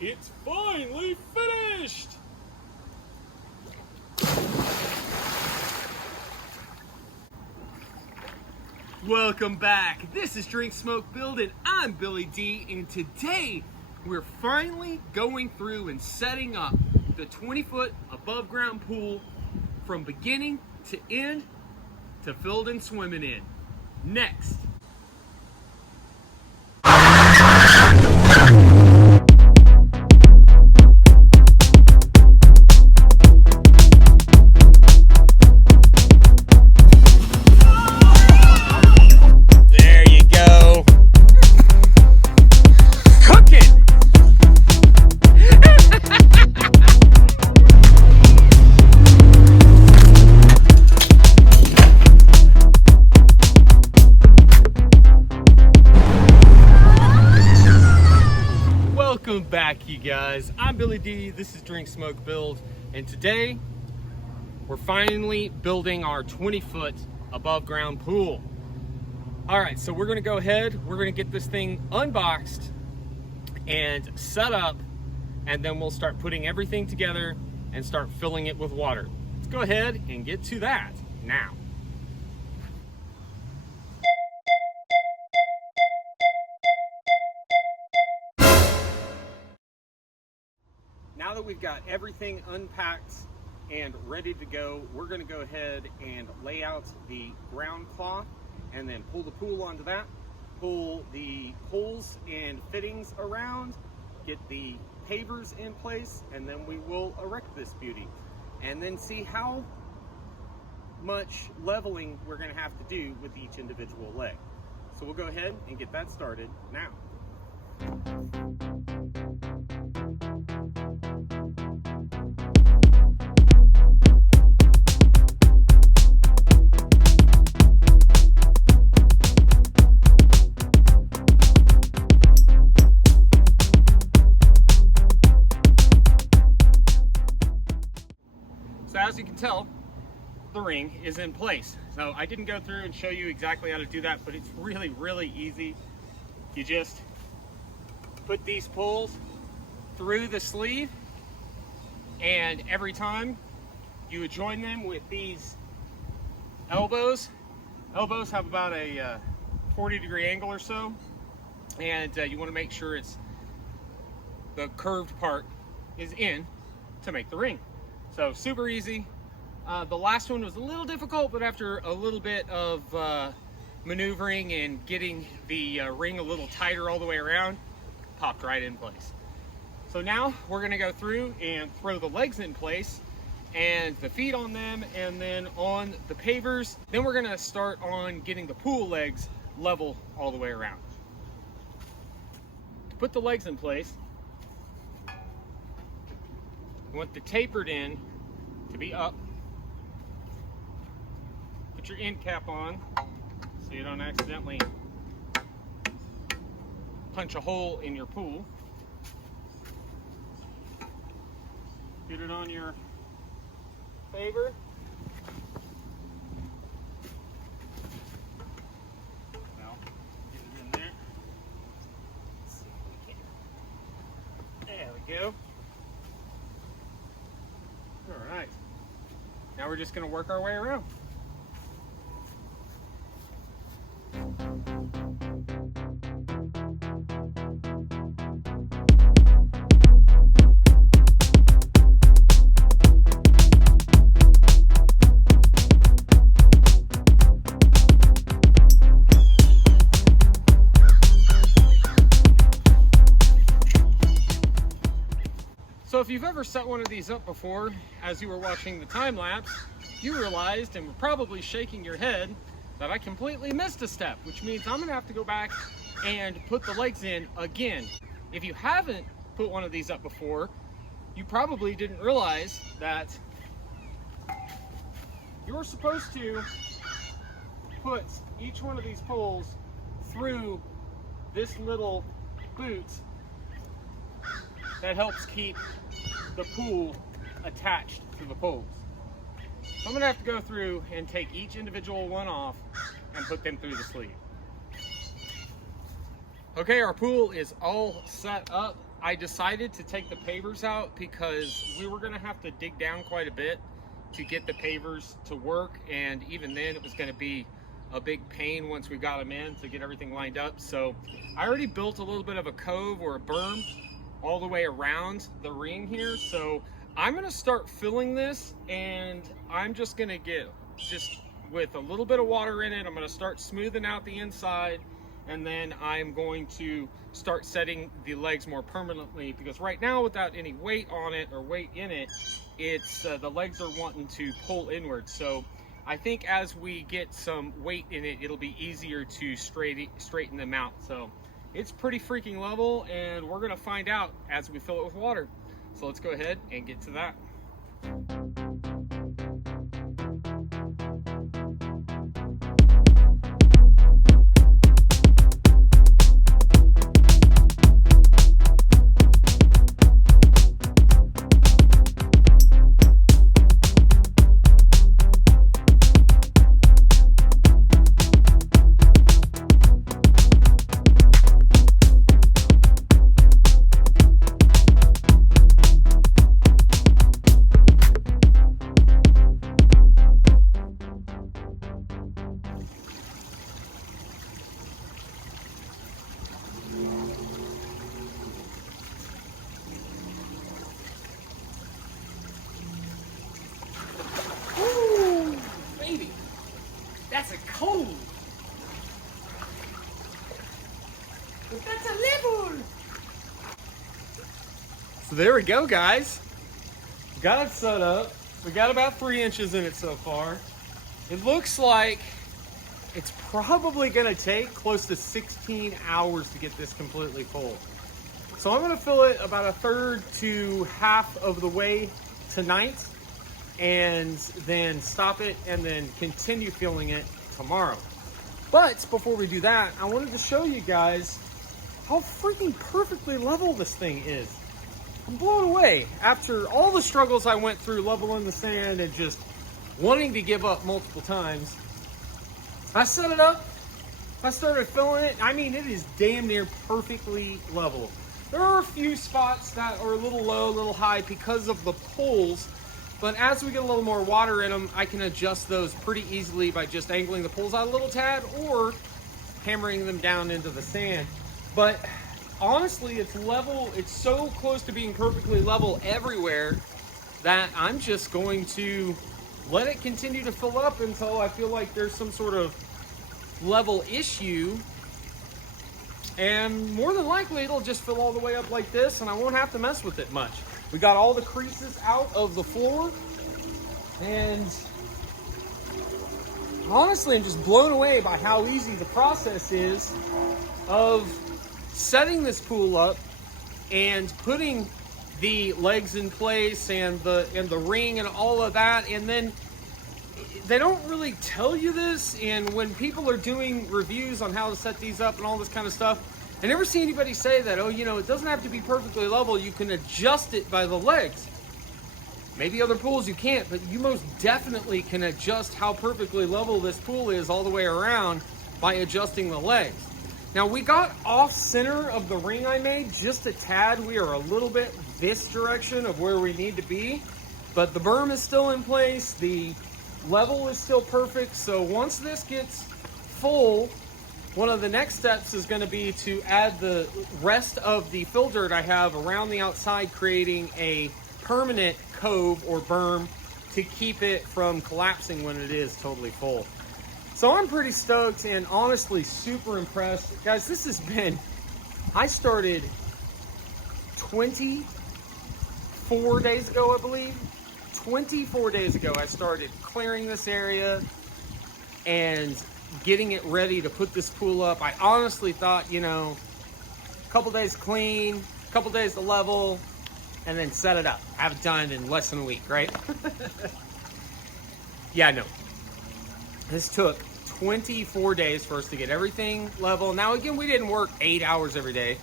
It's finally finished! Welcome back. This is Drink, Smoke, Build, and I'm Billy D. And today we're finally going through and setting up the 20-foot above ground pool from beginning to end to filled and swimming in. Next. Welcome back, you guys. I'm Billy D. This is Drink, Smoke, Build, and today we're finally building our 20-foot above ground pool. All right, so we're gonna go ahead, we're gonna get this thing unboxed and set up, and then we'll start putting everything together and start filling it with water. Let's go ahead and get to that now. Now that we've got everything unpacked and ready to go, we're going to go ahead and lay out the ground cloth and then pull the pool onto that, pull the poles and fittings around, get the pavers in place, and then we will erect this beauty and then see how much leveling we're going to have to do with each individual leg. So we'll go ahead and get that started now. So as you can tell, the ring is in place. So I didn't go through and show you exactly how to do that, but it's really, really easy. You just put these poles through the sleeve, and every time you join them with these elbows. Elbows have about a 40-degree angle or so, and you want to make sure it's the curved part is in to make the ring. So super easy. The last one was a little difficult, but after a little bit of maneuvering and getting the ring a little tighter all the way around, popped right in place. So now we're gonna go through and throw the legs in place and the feet on them, and then on the pavers. Then we're gonna start on getting the pool legs level all the way around. To put the legs in place, you want the tapered end to be up. Put your end cap on so you don't accidentally punch a hole in your pool. Get it on your paver. Now, get it in there. Let's see if we can. There we go. All right. Now we're just going to work our way around. So if you've ever set one of these up before, as you were watching the time lapse, you realized and were probably shaking your head that I completely missed a step, which means I'm gonna have to go back and put the legs in again. If you haven't put one of these up before, you probably didn't realize that you're supposed to put each one of these poles through this little boot that helps keep the pool attached to the poles. So I'm gonna have to go through and take each individual one off and put them through the sleeve. Okay, our pool is all set up. I decided to take the pavers out because we were gonna have to dig down quite a bit to get the pavers to work, and even then it was gonna be a big pain once we got them in to get everything lined up. So I already built a little bit of a cove or a berm all the way around the ring here. So I'm gonna start filling this, and I'm just gonna get, just with a little bit of water in it, I'm gonna start smoothing out the inside, and then I'm going to start setting the legs more permanently, because right now without any weight on it or weight in it, it's the legs are wanting to pull inward. So I think as we get some weight in it, it'll be easier to straighten them out. So it's pretty freaking level, and we're gonna find out as we fill it with water. So let's go ahead and get to that. That's a code. But that's a level. So there we go, guys. Got it set up. We got about 3 inches in it so far. It looks like it's probably gonna take close to 16 hours to get this completely full. So I'm gonna fill it about 1/3 to half of the way tonight, and then stop it and then continue filling it tomorrow. But before we do that, I wanted to show you guys how freaking perfectly level this thing is. I'm blown away. After all the struggles I went through leveling the sand and just wanting to give up multiple times, I set it up, I started filling it. I mean, it is damn near perfectly level. There are a few spots that are a little low, a little high because of the poles, but as we get a little more water in them, I can adjust those pretty easily by just angling the poles out a little tad or hammering them down into the sand. But honestly, it's level. It's so close to being perfectly level everywhere that I'm just going to let it continue to fill up until I feel like there's some sort of level issue. And more than likely, it'll just fill all the way up like this, and I won't have to mess with it much. We got all the creases out of the floor, and honestly, I'm just blown away by how easy the process is of setting this pool up and putting the legs in place and the ring and all of that. And then they don't really tell you this, and when people are doing reviews on how to set these up and all this kind of stuff, I never see anybody say that, oh, you know, it doesn't have to be perfectly level, you can adjust it by the legs. Maybe other pools you can't, but you most definitely can adjust how perfectly level this pool is all the way around by adjusting the legs. Now, we got off center of the ring I made just a tad. We are a little bit this direction of where we need to be, but the berm is still in place. The level is still perfect. So once this gets full, one of the next steps is going to be to add the rest of the fill dirt I have around the outside, creating a permanent cove or berm to keep it from collapsing when it is totally full. So I'm pretty stoked and honestly super impressed. Guys, this has been, I started 24 days ago, I believe. 24 days ago, I started clearing this area and getting it ready to put this pool up. I honestly thought, you know, a couple days clean, a couple days to level, and then set it up. Have it done in less than a week, right? Yeah, no. This took 24 days for us to get everything level. Now, again, we didn't work 8 hours every day.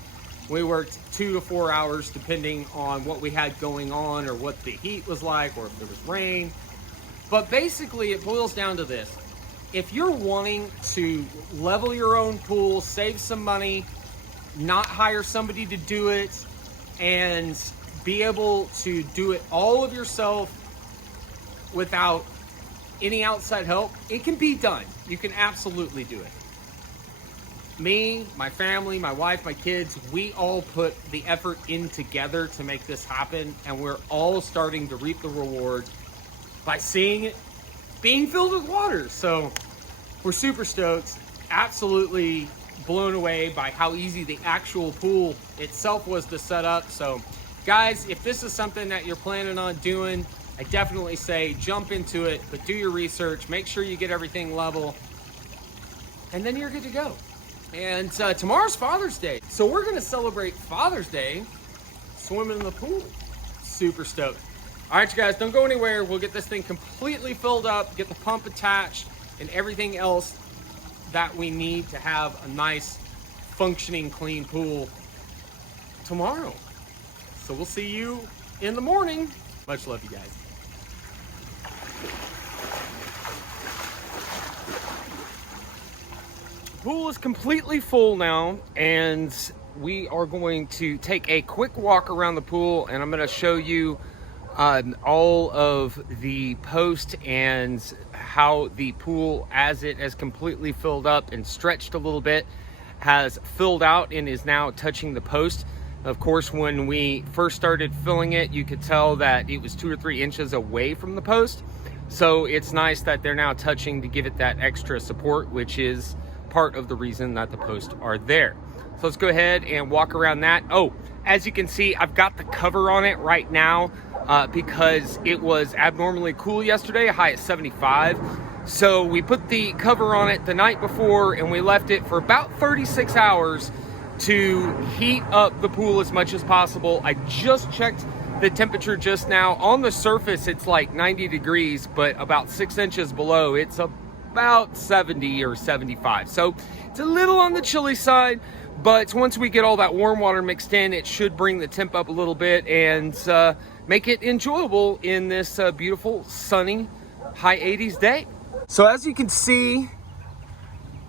We worked 2 to 4 hours depending on what we had going on or what the heat was like or if there was rain. But basically, it boils down to this. If you're wanting to level your own pool, save some money, not hire somebody to do it, and be able to do it all of yourself without any outside help, it can be done. You can absolutely do it. Me, my family, my wife, my kids, we all put the effort in together to make this happen, and we're all starting to reap the reward by seeing it being filled with water. So we're super stoked, absolutely blown away by how easy the actual pool itself was to set up. So guys, if this is something that you're planning on doing, I definitely say jump into it, but do your research, make sure you get everything level, and then you're good to go. And tomorrow's Father's Day, so we're gonna celebrate Father's Day swimming in the pool. Super stoked. All right, you guys, don't go anywhere. We'll get this thing completely filled up, get the pump attached, and everything else that we need to have a nice, functioning, clean pool tomorrow. So we'll see you in the morning. Much love, you guys. Pool is completely full now, and we are going to take a quick walk around the pool, and I'm going to show you all of the post and how the pool, as it has completely filled up and stretched a little bit, has filled out and is now touching the post. Of course, when we first started filling it, you could tell that it was 2 or 3 inches away from the post. So it's nice that they're now touching to give it that extra support, which is part of the reason that the posts are there. So let's go ahead and walk around that. Oh, as you can see, I've got the cover on it right now because it was abnormally cool yesterday, a high at 75. So we put the cover on it the night before, and we left it for about 36 hours to heat up the pool as much as possible. I just checked the temperature just now. On the surface, it's like 90 degrees, but about 6 inches below, it's about 70 or 75. So it's a little on the chilly side, but once we get all that warm water mixed in, it should bring the temp up a little bit and make it enjoyable in this beautiful, sunny, high 80s day. So as you can see,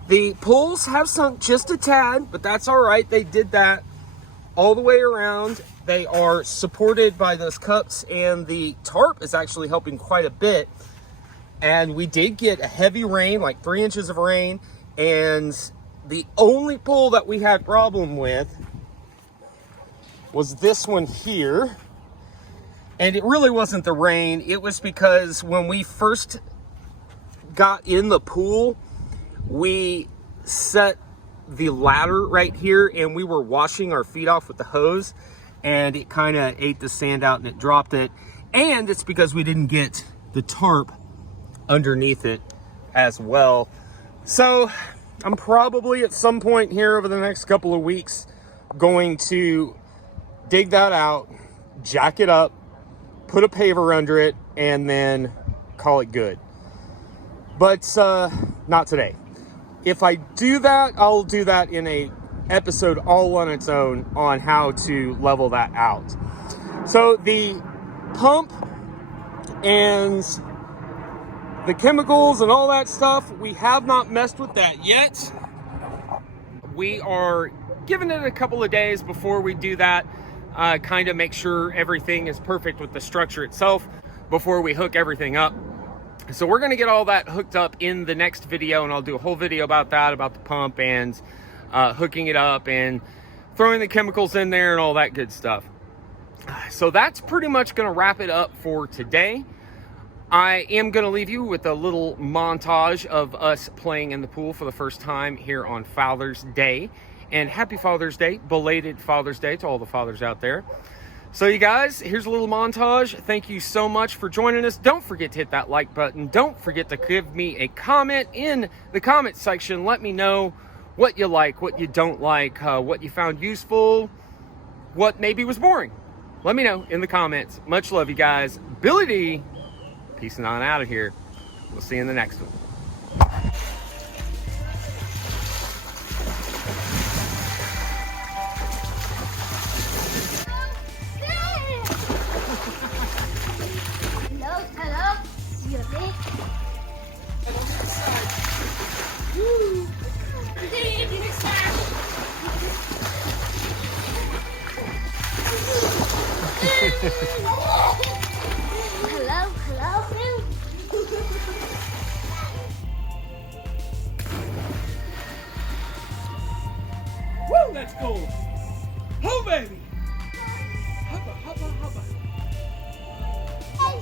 the pools have sunk just a tad, but that's all right. They did that all the way around. They are supported by those cups, and the tarp is actually helping quite a bit. And we did get a heavy rain, like 3 inches of rain, and the only pool that we had problem with was this one here. And it really wasn't the rain. It was because when we first got in the pool, we set the ladder right here, and we were washing our feet off with the hose, and it kind of ate the sand out and it dropped it. And it's because we didn't get the tarp underneath it as well. So I'm probably at some point here over the next couple of weeks going to dig that out, jack it up, put a paver under it, and then call it good. But not today. If I do that, I'll do that in a episode all on its own on how to level that out. So the pump and the chemicals and all that stuff, we have not messed with that yet. We are giving it a couple of days before we do that, kind of make sure everything is perfect with the structure itself before we hook everything up. So we're going to get all that hooked up in the next video, and I'll do a whole video about that, about the pump and hooking it up and throwing the chemicals in there and all that good stuff. So that's pretty much going to wrap it up for today. I am going to leave you with a little montage of us playing in the pool for the first time here on Father's Day. And happy Father's Day, belated Father's Day to all the fathers out there. So you guys, here's a little montage. Thank you so much for joining us. Don't forget to hit that like button. Don't forget to give me a comment in the comment section. Let me know what you like, what you don't like, what you found useful, what maybe was boring. Let me know in the comments. Much love, you guys. Billy D, peacing on out of here. We'll see you in the next one. Woo! Hello, hello. Woo, that's cool. Oh, baby. Hoppa, hoppa, hoppa. Hey,